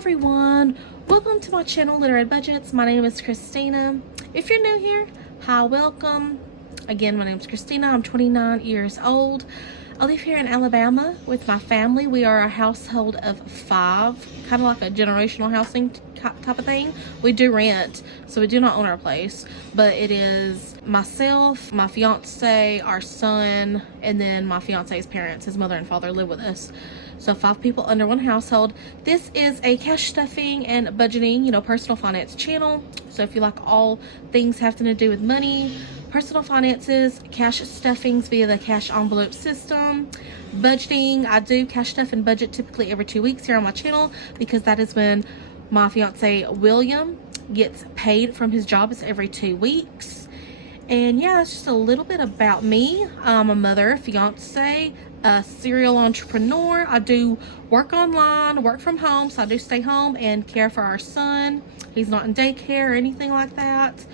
everyone, welcome to my channel Literary Budgets. My name is Christina. If you're new here, hi, welcome. Again, my name is Christina. I'm 29 years old. I live here in Alabama with my family. We are a household of 5, kind of like a generational housing type of thing. We do rent, so we do not own our place, but it is myself, my fiance, our son, and then my fiance's parents. His mother and father live with us. So 5 people under one household. This is a cash stuffing and budgeting, personal finance channel. So if you like all things having to do with money, personal finances, cash stuffings via the cash envelope system, budgeting. I do cash stuff and budget typically every 2 weeks here on my channel because that is when my fiance William gets paid from his job. It's every 2 weeks. And yeah, that's just a little bit about me. I'm a mother, fiance, a serial entrepreneur. I do work online, work from home, so I do stay home and care for our son. He's not in daycare or anything like that.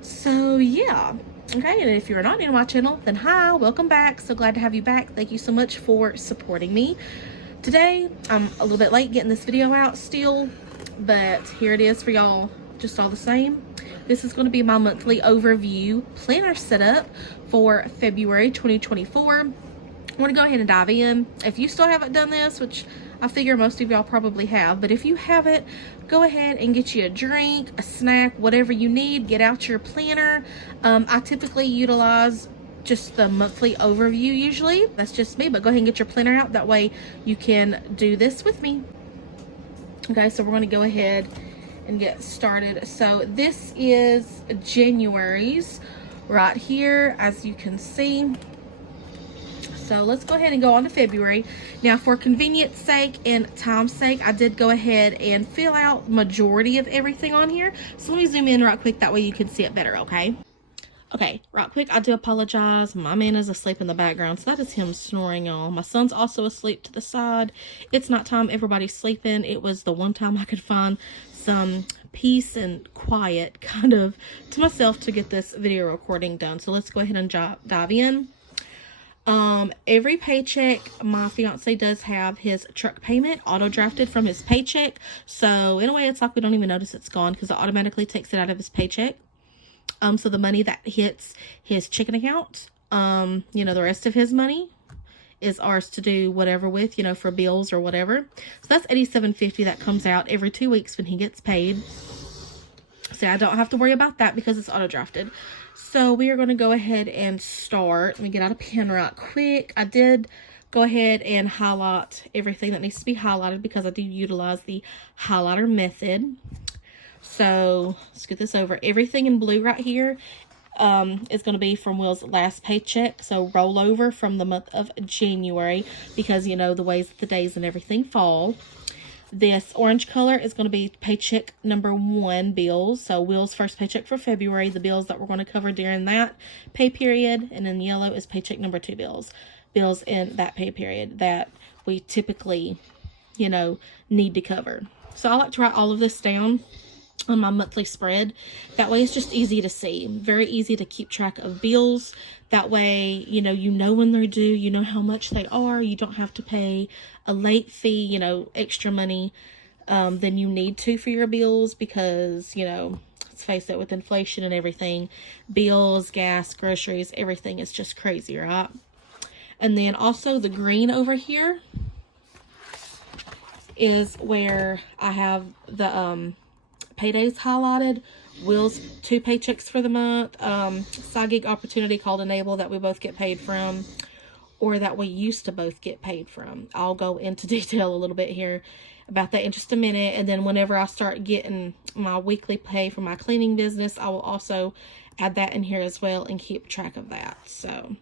So yeah, okay, and if you're not new to my channel, then hi, welcome back. So glad to have you back. Thank you so much for supporting me. Today, I'm a little bit late getting this video out still, but here it is for y'all just all the same. This is going to be my monthly overview planner setup for February 2024. I'm going to go ahead and dive in. If you still haven't done this, which I figure most of y'all probably have, but if you haven't, go ahead and get you a drink, a snack, whatever you need. Get out your planner. I typically utilize just the monthly overview usually. That's just me, but go ahead and get your planner out. That way you can do this with me. Okay, so we're going to go ahead and get started. So this is January's right here, as you can see. So let's go ahead and go on to February. Now, for convenience sake and time's sake, I did go ahead and fill out majority of everything on here. So let me zoom in right quick, that way you can see it better, okay? Okay, right quick, I do apologize. My man is asleep in the background, so that is him snoring, y'all. My son's also asleep to the side. It's nighttime, everybody's sleeping. It was the one time I could find some peace and quiet kind of to myself to get this video recording done. So let's go ahead and dive in. Every paycheck, my fiance does have his truck payment auto drafted from his paycheck. So in a way, it's like we don't even notice it's gone because it automatically takes it out of his paycheck. So the money that hits his checking account, the rest of his money is ours to do whatever with, for bills or whatever. So that's $87.50 that comes out every 2 weeks when he gets paid. So I don't have to worry about that because it's auto drafted. So we are going to go ahead and start. Let me get out a pen right quick. I did go ahead and highlight everything that needs to be highlighted because I do utilize the highlighter method. So let's get this over. Everything in blue right here is going to be from Will's last paycheck. So roll over from the month of January because, the ways that the days and everything fall. This orange color is going to be paycheck number 1 bills. So Will's first paycheck for February, the bills that we're going to cover during that pay period. And then yellow is paycheck number 2 bills in that pay period that we typically, need to cover. So I like to write all of this down on my monthly spread. That way it's just easy to see, very easy to keep track of bills. That way, you know when they're due, you know how much they are. You don't have to pay a late fee, extra money than you need to for your bills because, let's face it, with inflation and everything, bills, gas, groceries, everything is just crazy, right? And then also the green over here is where I have the paydays highlighted. Will's 2 paychecks for the month, side gig opportunity called Enable that we both get paid from, or that we used to both get paid from. I'll go into detail a little bit here about that in just a minute. And then whenever I start getting my weekly pay for my cleaning business, I will also add that in here as well and keep track of that. So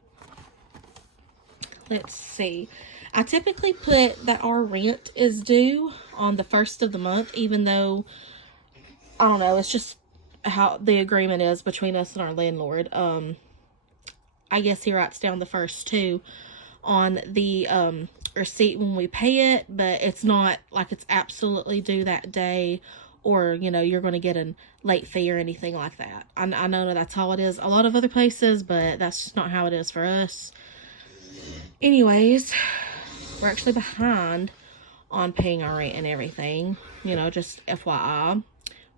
let's see. I typically put that our rent is due on the 1st of the month, even though I don't know, it's just how the agreement is between us and our landlord. I guess he writes down the first 2 on the receipt when we pay it, but it's not like it's absolutely due that day or, you're going to get a late fee or anything like that. I know that's how it is a lot of other places, but that's just not how it is for us. Anyways, we're actually behind on paying our rent and everything. You know, just FYI.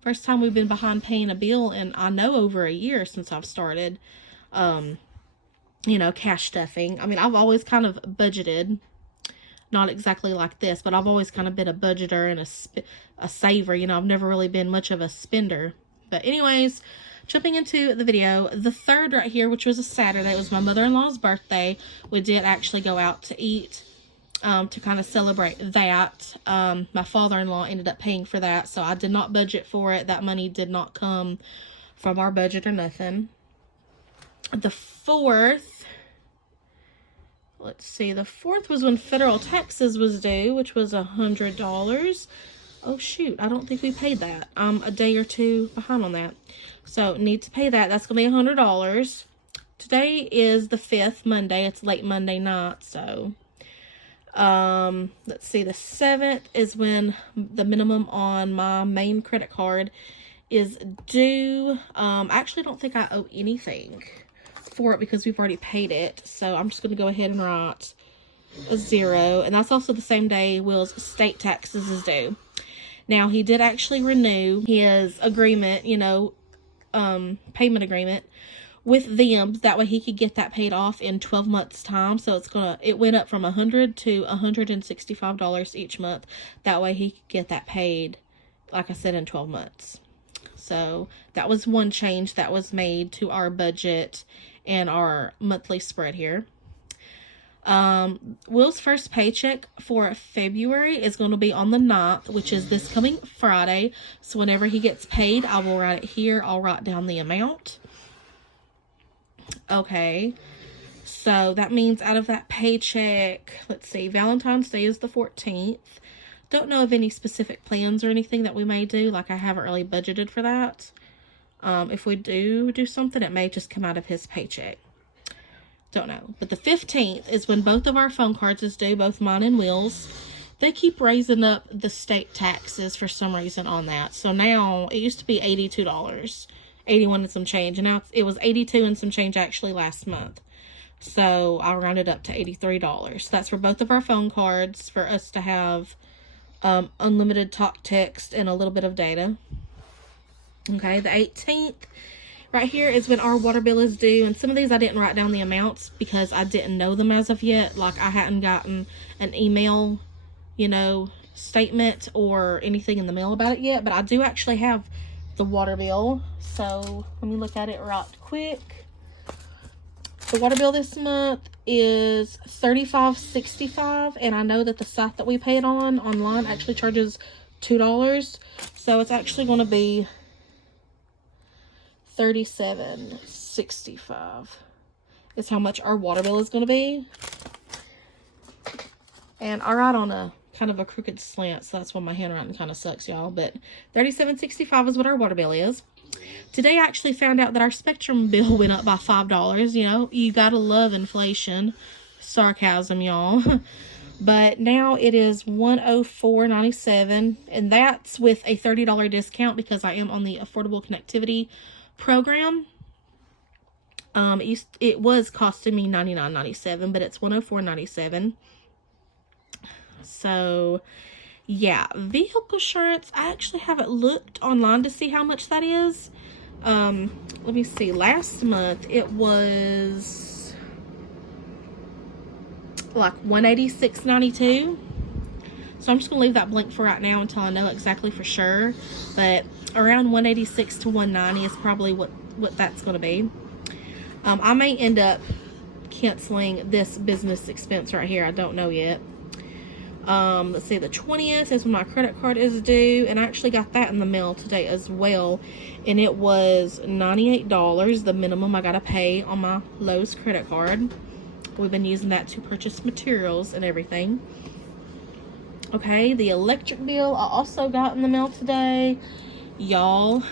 First time we've been behind paying a bill in, I know, over a year since I've started, you know, cash stuffing. I mean, I've always kind of budgeted. Not exactly like this, but I've always kind of been a budgeter and a saver. You know, I've never really been much of a spender. But anyways, jumping into the video, the 3rd right here, which was a Saturday, it was my mother-in-law's birthday. We did actually go out to eat to kind of celebrate that. My father-in-law ended up paying for that, so I did not budget for it. That money did not come from our budget or nothing. The 4th, let's see, the 4th was when federal taxes was due, which was $100. Oh shoot, I don't think we paid that. A day or two behind on that. So need to pay that. That's gonna be $100. Today is the 5th, Monday. It's late Monday night, so let's see, the 7th is when the minimum on my main credit card is due. I actually don't think I owe anything for it because we've already paid it. So I'm just gonna go ahead and write a 0. And that's also the same day Will's state taxes is due. Now, he did actually renew his agreement, you know, payment agreement with them. That way he could get that paid off in 12 months time. So it went up from $100 to $165 each month. That way he could get that paid, like I said, in 12 months. So that was one change that was made to our budget and our monthly spread here. Will's first paycheck for February is going to be on the 9th, which is this coming Friday. So whenever he gets paid, I will write it here. I'll write down the amount. Okay. So that means out of that paycheck, let's see, Valentine's Day is the 14th. Don't know of any specific plans or anything that we may do. Like, I haven't really budgeted for that. If we do something, it may just come out of his paycheck. Don't know. But the 15th is when both of our phone cards is due, both mine and Will's. They keep raising up the state taxes for some reason on that. So now, it used to be $82, 81 and some change. And now it was 82 and some change actually last month. So I'll round it up to $83. That's for both of our phone cards for us to have unlimited talk, text, and a little bit of data. Okay, the 18th. Right here is when our water bill is due, and some of these I didn't write down the amounts because I didn't know them as of yet. Like, I hadn't gotten an email, you know, statement or anything in the mail about it yet, but I do actually have the water bill. So let me look at it right quick. The water bill this month is $35.65, and I know that the site that we pay it on online actually charges $2, so it's actually going to be $37.65 is how much our water bill is going to be. And I write on a kind of a crooked slant, so that's why my handwriting kind of sucks, y'all. But $37.65 is what our water bill is. Today I actually found out that our Spectrum bill went up by $5. You know, you gotta love inflation. Sarcasm, y'all. But now it is $104.97, and that's with a $30 discount because I am on the Affordable Connectivity program. It was costing me $99.97, but it's $104.97. So yeah, vehicle insurance, I actually haven't looked online to see how much that is. Let me see. Last month it was like $186.92. So I'm just gonna leave that blank for right now until I know exactly for sure. But around $186 to $190 is probably what that's gonna be. I may end up canceling this business expense right here. I don't know yet. Let's see, the 20th is when my credit card is due, and I actually got that in the mail today as well, and it was $98, the minimum I gotta pay on my Lowe's credit card. We've been using that to purchase materials and everything. Okay, the electric bill I also got in the mail today. Y'all,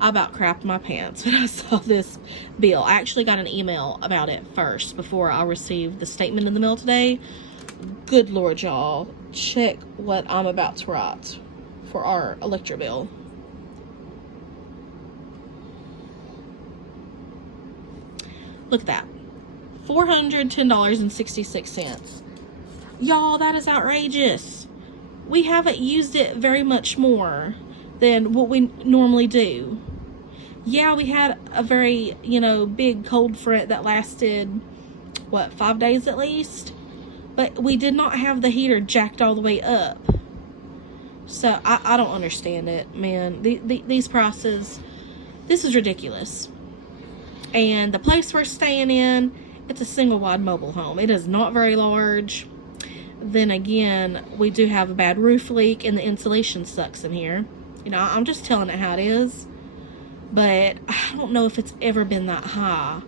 I about crapped my pants when I saw this bill. I actually got an email about it first before I received the statement in the mail today. Good Lord, y'all. Check what I'm about to write for our electric bill. Look at that. $410.66. Y'all, that is outrageous. we haven't used it very much more than what we normally do. Yeah, we had a very, you know, big cold front that lasted, what, 5 days at least? But we did not have the heater jacked all the way up. So, I don't understand it, man. These prices, this is ridiculous. And the place we're staying in, it's a single wide mobile home. It is not very large. Then again, we do have a bad roof leak and the insulation sucks in here. You know, I'm just telling it how it is. But I don't know if it's ever been that high.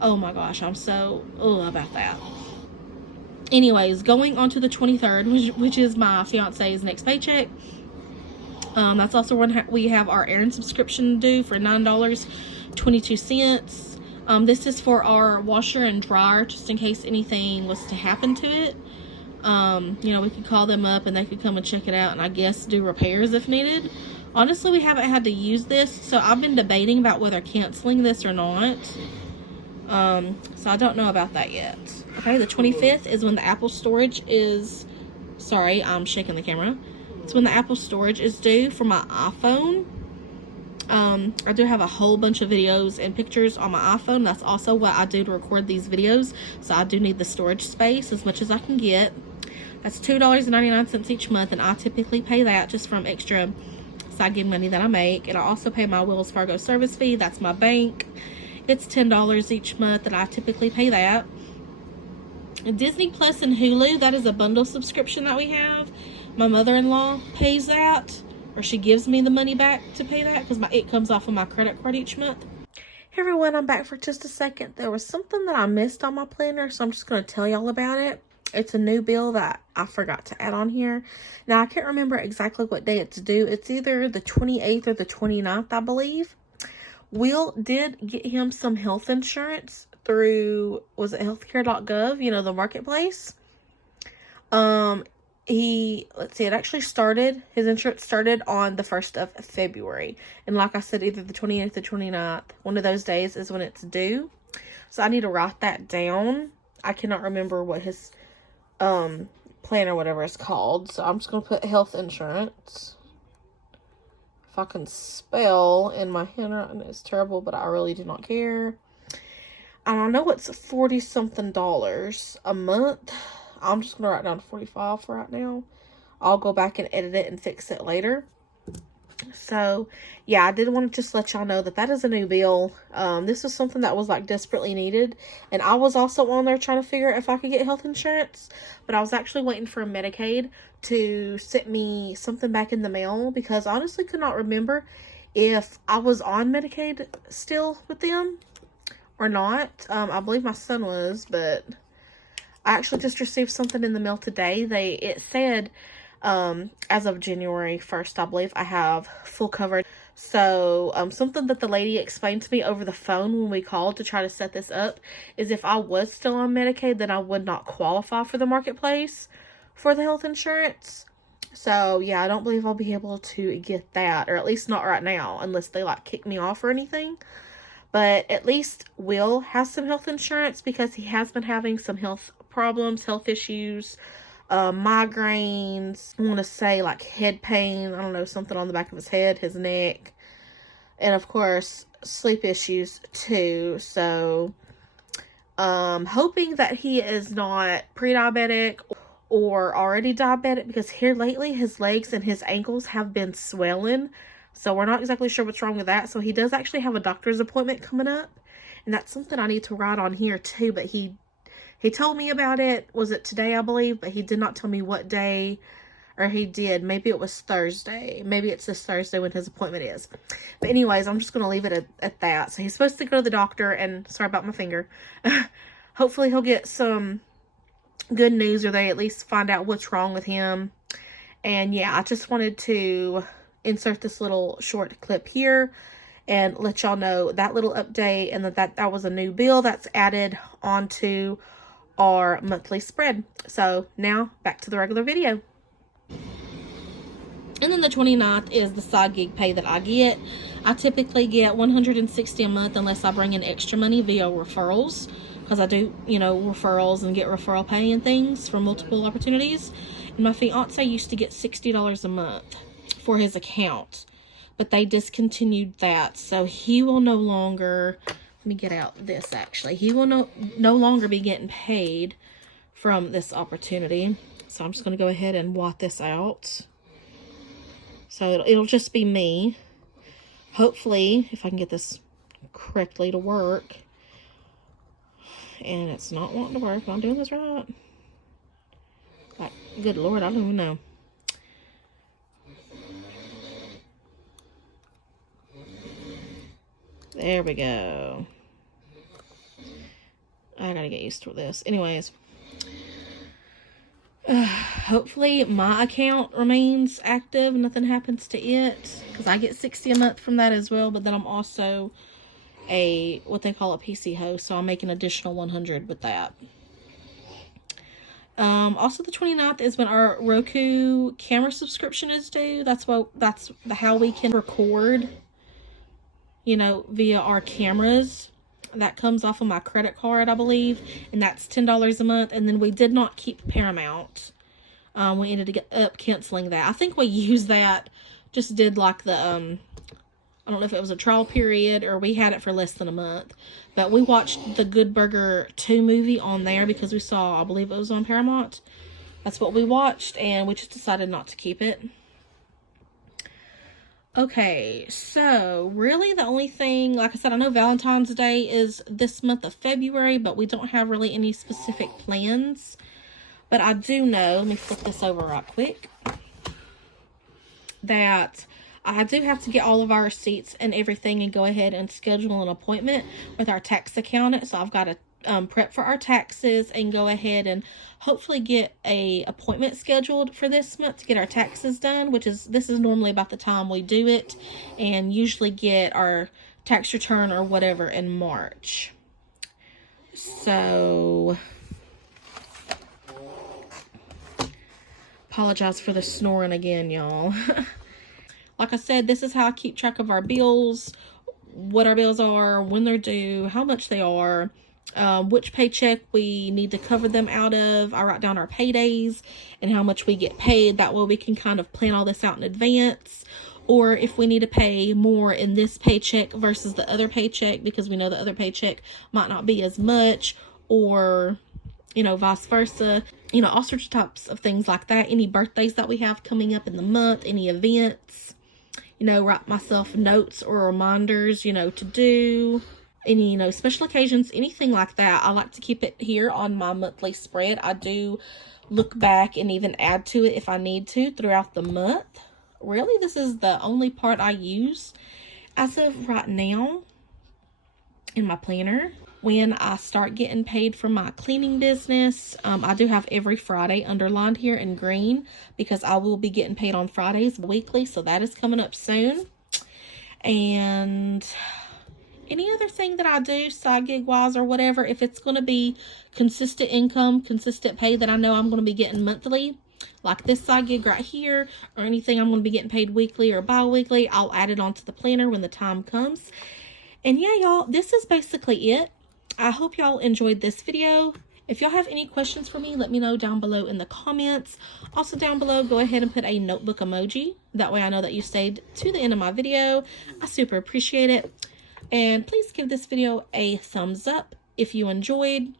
Oh my gosh, I'm so about that. Anyways, going on to the 23rd, which is my fiance's next paycheck. That's also when we have our errand subscription due for $9.22. This is for our washer and dryer, just in case anything was to happen to it. You know, we could call them up and they could come and check it out and I guess do repairs if needed. Honestly, we haven't had to use this, so I've been debating about whether canceling this or not. So I don't know about that yet. Okay, the 25th is when the Apple storage is... Sorry, I'm shaking the camera. It's when the Apple storage is due for my iPhone. I do have a whole bunch of videos and pictures on my iPhone. That's also what I do to record these videos. So I do need the storage space as much as I can get. That's $2.99 each month, and I typically pay that just from extra side gig money that I make. And I also pay my Wells Fargo service fee. That's my bank. It's $10 each month, and I typically pay that. Disney Plus and Hulu, that is a bundle subscription that we have. My mother-in-law pays that, or she gives me the money back to pay that because it comes off of my credit card each month. Hey everyone, I'm back for just a second. There was something that I missed on my planner, so I'm just going to tell y'all about it. It's a new bill that I forgot to add on here. Now, I can't remember exactly what day it's due. It's either the 28th or the 29th, I believe. Will did get him some health insurance through, was it healthcare.gov, you know, the marketplace. Let's see, it actually started, his insurance started on the 1st of February. And like I said, either the 28th or 29th, one of those days is when it's due. So I need to write that down. I cannot remember what his plan or whatever is called. So I'm just going to put health insurance. If I can spell, in my handwriting is terrible, but I really do not care. And I know it's $40-something a month. I'm just going to write down 45 for right now. I'll go back and edit it and fix it later. So, yeah, I did want to just let y'all know that that is a new bill. This was something that was, like, desperately needed. And I was also on there trying to figure out if I could get health insurance. But I was actually waiting for Medicaid to send me something back in the mail. Because I honestly could not remember if I was on Medicaid still with them or not. I believe my son was, but I actually just received something in the mail today. It said, as of January 1st, I believe, I have full coverage. So, something that the lady explained to me over the phone when we called to try to set this up is if I was still on Medicaid, then I would not qualify for the marketplace for the health insurance. So, yeah, I don't believe I'll be able to get that, or at least not right now, unless they, like, kick me off or anything. But at least Will has some health insurance because he has been having some health problems, health issues, migraines, I want to say like head pain, I don't know, something on the back of his head, his neck, and of course sleep issues too. So hoping that he is not pre-diabetic or already diabetic, because here lately his legs and his ankles have been swelling, so we're not exactly sure what's wrong with that. So he does actually have a doctor's appointment coming up, and that's something I need to write on here too. But he told me about it, was it today, I believe, but he did not tell me what day, or he did. Maybe it was Thursday. Maybe it's this Thursday when his appointment is. But anyways, I'm just going to leave it at that. So he's supposed to go to the doctor, and sorry about my finger. Hopefully he'll get some good news, or they at least find out what's wrong with him. And yeah, I just wanted to insert this little short clip here and let y'all know that little update, and that was a new bill that's added onto our monthly spread. So now back to the regular video. And then the 29th is the side gig pay that I get. I typically get $160 a month unless I bring in extra money via referrals, because I do, you know, referrals and get referral pay and things for multiple opportunities. And my fiance used to get $60 a month for his account, but they discontinued that. So he will no longer, let me get out this actually. He will no longer be getting paid from this opportunity. So I'm just going to go ahead and wot this out. So it'll just be me. Hopefully, if I can get this correctly to work. And it's not wanting to work. Am I doing this right? Like, good Lord, I don't even know. There we go. I gotta get used to this. Anyways. Hopefully my account remains active. Nothing happens to it. Because I get $60 a month from that as well. But then I'm also what they call a PC host. So I'll make an additional $100 with that. Also the 29th is when our Roku camera subscription is due. That's how we can record, you know, via our cameras. That comes off of my credit card, I believe, and that's $10 a month. And then we did not keep Paramount. We ended up canceling that. I think we used that, just did like the I don't know if it was a trial period or we had it for less than a month, but we watched the Good Burger 2 movie on there because we saw, I believe it was on Paramount. That's what we watched, and we just decided not to keep it. Okay, so really the only thing, like I said, I know Valentine's Day is this month of February, but we don't have really any specific plans. But I do know, let me flip this over right quick, that I do have to get all of our receipts and everything and go ahead and schedule an appointment with our tax accountant. So I've got to prep for our taxes and go ahead and hopefully get a appointment scheduled for this month to get our taxes done, this is normally about the time we do it, and usually get our tax return or whatever in March. So apologize for the snoring again, y'all. Like I said, this is how I keep track of our bills, what our bills are, when they're due, how much they are, which paycheck we need to cover them out of. I write down our paydays and how much we get paid. That way we can kind of plan all this out in advance. Or if we need to pay more in this paycheck versus the other paycheck because we know the other paycheck might not be as much, or, you know, vice versa. You know, all sorts of types of things like that. Any birthdays that we have coming up in the month, any events, you know, write myself notes or reminders, you know, to do. Any, you know, special occasions, anything like that. I like to keep it here on my monthly spread. I do look back and even add to it if I need to throughout the month. Really, this is the only part I use as of right now in my planner. When I start getting paid from my cleaning business, I do have every Friday underlined here in green because I will be getting paid on Fridays weekly. So that is coming up soon. And any other thing that I do side gig wise or whatever, if it's going to be consistent income, consistent pay that I know I'm going to be getting monthly, like this side gig right here, or anything I'm going to be getting paid weekly or bi-weekly, I'll add it onto the planner when the time comes. And yeah, y'all, this is basically it. I hope y'all enjoyed this video. If y'all have any questions for me, let me know down below in the comments. Also down below, go ahead and put a notebook emoji. That way I know that you stayed to the end of my video. I super appreciate it. And please give this video a thumbs up if you enjoyed.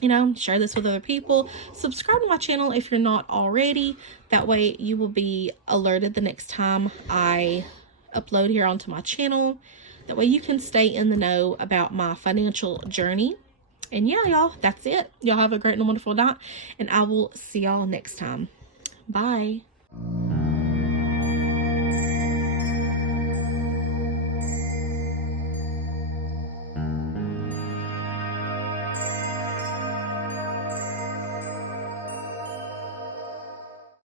You know, share this with other people. Subscribe to my channel if you're not already. That way you will be alerted the next time I upload here onto my channel. That way you can stay in the know about my financial journey. And yeah, y'all, that's it. Y'all have a great and wonderful night. And I will see y'all next time. Bye.